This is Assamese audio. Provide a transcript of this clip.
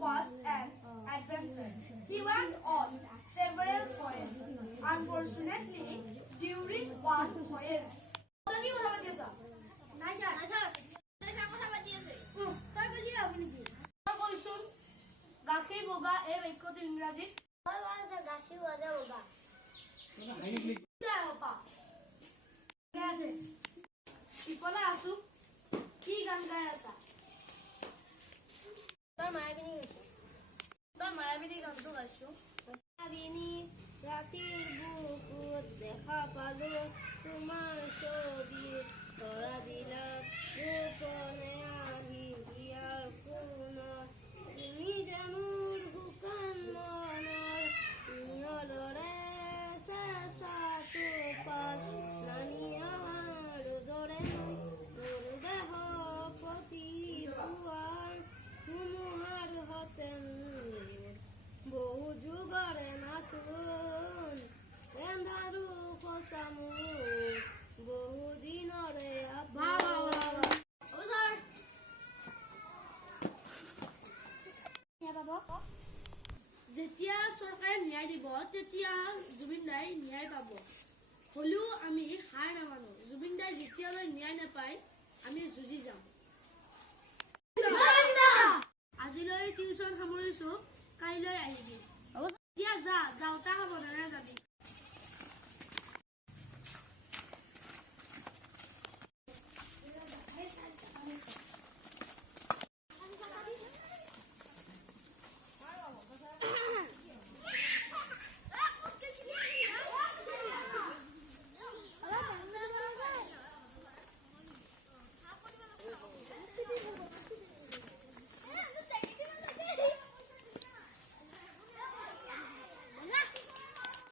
Was an adventure. He went on several voyages. Unfortunately, during one voyage, গাখীৰ বগা এই বাক্যটো ইংৰাজীত গাখীৰ বগা বগা ইফালে আছো কি গান গাই আছা মায়াবিনী গানটো গাইছো মায়াবিনী ৰাতিৰ বুকুত দেখা পালো তোমাৰ ছবি তৰা দিলা গোপনে আহি ইয়াৰ কোনত তুমি যে মোৰ শুকান মনৰ নলৰে চেঁচা টোপাল নামি আমাৰ দৰে মোৰ দেহ প্ৰতি পুৱাৰ ধুমুহাৰ হতেন বহু যুগৰে নাচোন এন্ধাৰো কচামো বহু দিনৰে যেতিয়া চৰকাৰে ন্যায় দিব তেতিয়া জুবিন দাই ন্যায় পাব হলেও আমি হাৰ নামানো জুবিন দাই যেতিয়ালৈ ন্যায় নাপায় আমি যুঁজি যাম